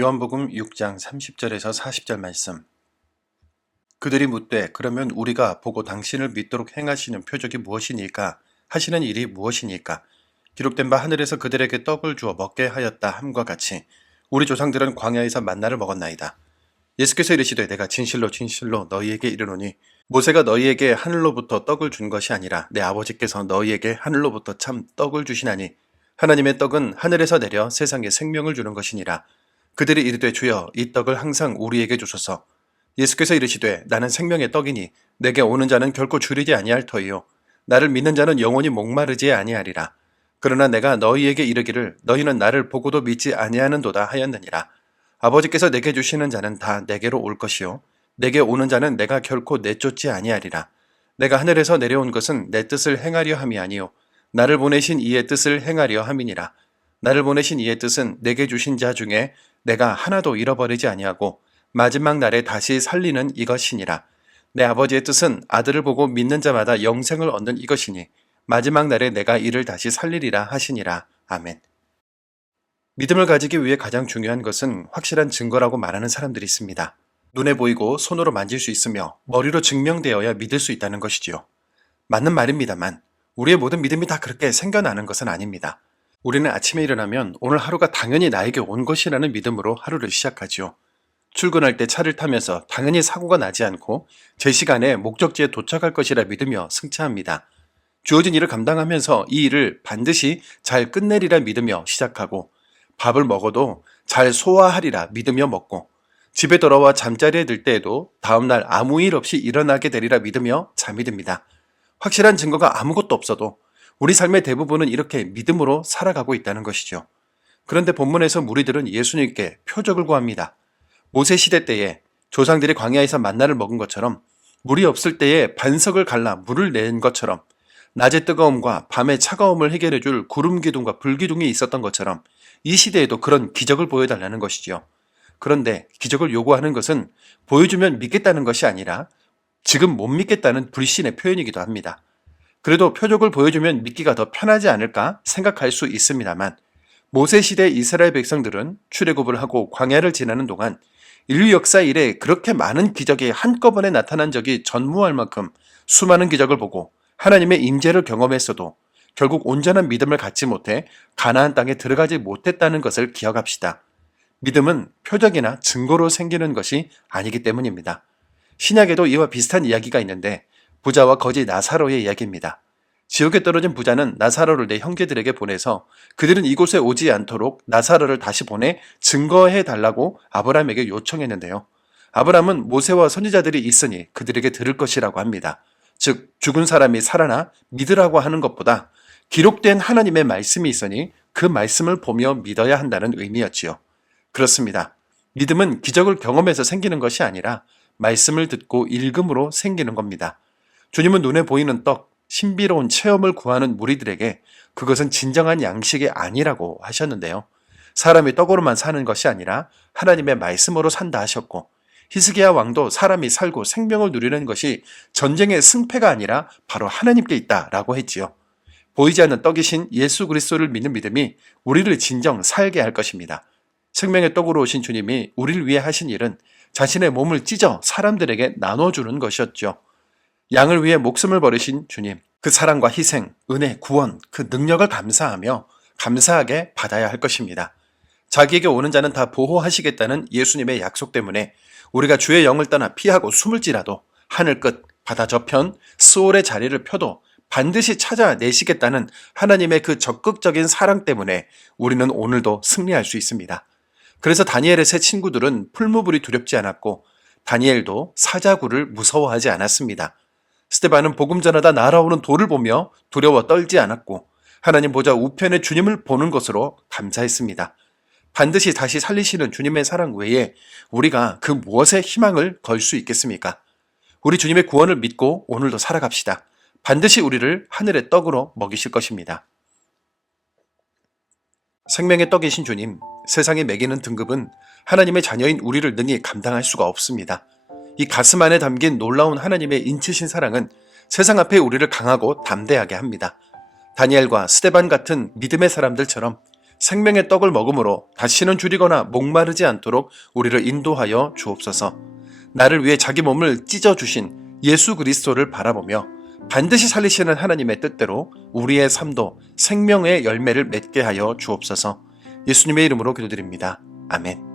요한복음 6장 30절에서 40절 말씀. 그들이 묻되 그러면 우리가 보고 당신을 믿도록 행하시는 표적이 무엇이니까 하시는 일이 무엇이니까 기록된 바 하늘에서 그들에게 떡을 주어 먹게 하였다 함과 같이 우리 조상들은 광야에서 만나를 먹었나이다. 예수께서 이르시되 내가 진실로 진실로 너희에게 이르노니 모세가 너희에게 하늘로부터 떡을 준 것이 아니라 내 아버지께서 너희에게 하늘로부터 참 떡을 주시나니 하나님의 떡은 하늘에서 내려 세상에 생명을 주는 것이니라. 그들이 이르되 주여 이 떡을 항상 우리에게 주소서. 예수께서 이르시되 나는 생명의 떡이니 내게 오는 자는 결코 줄이지 아니할 터이요 나를 믿는 자는 영원히 목마르지 아니하리라. 그러나 내가 너희에게 이르기를 너희는 나를 보고도 믿지 아니하는도다 하였느니라. 아버지께서 내게 주시는 자는 다 내게로 올 것이요 내게 오는 자는 내가 결코 내쫓지 아니하리라. 내가 하늘에서 내려온 것은 내 뜻을 행하려 함이 아니요 나를 보내신 이의 뜻을 행하려 함이니라. 나를 보내신 이의 뜻은 내게 주신 자 중에 내가 하나도 잃어버리지 아니하고 마지막 날에 다시 살리는 이것이니라. 내 아버지의 뜻은 아들을 보고 믿는 자마다 영생을 얻는 이것이니 마지막 날에 내가 이를 다시 살리리라 하시니라. 아멘. 믿음을 가지기 위해 가장 중요한 것은 확실한 증거라고 말하는 사람들이 있습니다. 눈에 보이고 손으로 만질 수 있으며 머리로 증명되어야 믿을 수 있다는 것이지요. 맞는 말입니다만 우리의 모든 믿음이 다 그렇게 생겨나는 것은 아닙니다. 우리는 아침에 일어나면 오늘 하루가 당연히 나에게 온 것이라는 믿음으로 하루를 시작하지요. 출근할 때 차를 타면서 당연히 사고가 나지 않고 제 시간에 목적지에 도착할 것이라 믿으며 승차합니다. 주어진 일을 감당하면서 이 일을 반드시 잘 끝내리라 믿으며 시작하고 밥을 먹어도 잘 소화하리라 믿으며 먹고 집에 돌아와 잠자리에 들 때에도 다음날 아무 일 없이 일어나게 되리라 믿으며 잠이 듭니다. 확실한 증거가 아무것도 없어도 우리 삶의 대부분은 이렇게 믿음으로 살아가고 있다는 것이죠. 그런데 본문에서 무리들은 예수님께 표적을 구합니다. 모세 시대 때에 조상들이 광야에서 만나를 먹은 것처럼 물이 없을 때에 반석을 갈라 물을 낸 것처럼 낮의 뜨거움과 밤의 차가움을 해결해 줄 구름 기둥과 불 기둥이 있었던 것처럼 이 시대에도 그런 기적을 보여달라는 것이지요. 그런데 기적을 요구하는 것은 보여주면 믿겠다는 것이 아니라 지금 못 믿겠다는 불신의 표현이기도 합니다. 그래도 표적을 보여주면 믿기가 더 편하지 않을까 생각할 수 있습니다만 모세 시대 이스라엘 백성들은 출애굽을 하고 광야를 지나는 동안 인류 역사 이래 그렇게 많은 기적이 한꺼번에 나타난 적이 전무할 만큼 수많은 기적을 보고 하나님의 임재를 경험했어도 결국 온전한 믿음을 갖지 못해 가나안 땅에 들어가지 못했다는 것을 기억합시다. 믿음은 표적이나 증거로 생기는 것이 아니기 때문입니다. 신약에도 이와 비슷한 이야기가 있는데 부자와 거지 나사로의 이야기입니다. 지옥에 떨어진 부자는 나사로를 내 형제들에게 보내서 그들은 이곳에 오지 않도록 나사로를 다시 보내 증거해 달라고 아브라함에게 요청했는데요. 아브라함은 모세와 선지자들이 있으니 그들에게 들을 것이라고 합니다. 즉 죽은 사람이 살아나 믿으라고 하는 것보다 기록된 하나님의 말씀이 있으니 그 말씀을 보며 믿어야 한다는 의미였지요. 그렇습니다. 믿음은 기적을 경험해서 생기는 것이 아니라 말씀을 듣고 읽음으로 생기는 겁니다. 주님은 눈에 보이는 떡, 신비로운 체험을 구하는 무리들에게 그것은 진정한 양식이 아니라고 하셨는데요. 사람이 떡으로만 사는 것이 아니라 하나님의 말씀으로 산다 하셨고 히스기야 왕도 사람이 살고 생명을 누리는 것이 전쟁의 승패가 아니라 바로 하나님께 있다라고 했지요. 보이지 않는 떡이신 예수 그리스도를 믿는 믿음이 우리를 진정 살게 할 것입니다. 생명의 떡으로 오신 주님이 우리를 위해 하신 일은 자신의 몸을 찢어 사람들에게 나눠주는 것이었죠. 양을 위해 목숨을 버리신 주님, 그 사랑과 희생, 은혜, 구원, 그 능력을 감사하며 감사하게 받아야 할 것입니다. 자기에게 오는 자는 다 보호하시겠다는 예수님의 약속 때문에 우리가 주의 영을 떠나 피하고 숨을지라도 하늘 끝, 바다 저편, 스올의 자리를 펴도 반드시 찾아내시겠다는 하나님의 그 적극적인 사랑 때문에 우리는 오늘도 승리할 수 있습니다. 그래서 다니엘의 세 친구들은 풀무불이 두렵지 않았고 다니엘도 사자굴을 무서워하지 않았습니다. 스데반은 복음 전하다 날아오는 돌을 보며 두려워 떨지 않았고 하나님 보좌 우편에 주님을 보는 것으로 감사했습니다. 반드시 다시 살리시는 주님의 사랑 외에 우리가 그 무엇에 희망을 걸 수 있겠습니까? 우리 주님의 구원을 믿고 오늘도 살아갑시다. 반드시 우리를 하늘의 떡으로 먹이실 것입니다. 생명의 떡이신 주님, 세상에 매기는 등급은 하나님의 자녀인 우리를 능히 감당할 수가 없습니다. 이 가슴 안에 담긴 놀라운 하나님의 인치신 사랑은 세상 앞에 우리를 강하고 담대하게 합니다. 다니엘과 스데반 같은 믿음의 사람들처럼 생명의 떡을 먹음으로 다시는 줄이거나 목마르지 않도록 우리를 인도하여 주옵소서. 나를 위해 자기 몸을 찢어주신 예수 그리스도를 바라보며 반드시 살리시는 하나님의 뜻대로 우리의 삶도 생명의 열매를 맺게 하여 주옵소서. 예수님의 이름으로 기도드립니다. 아멘.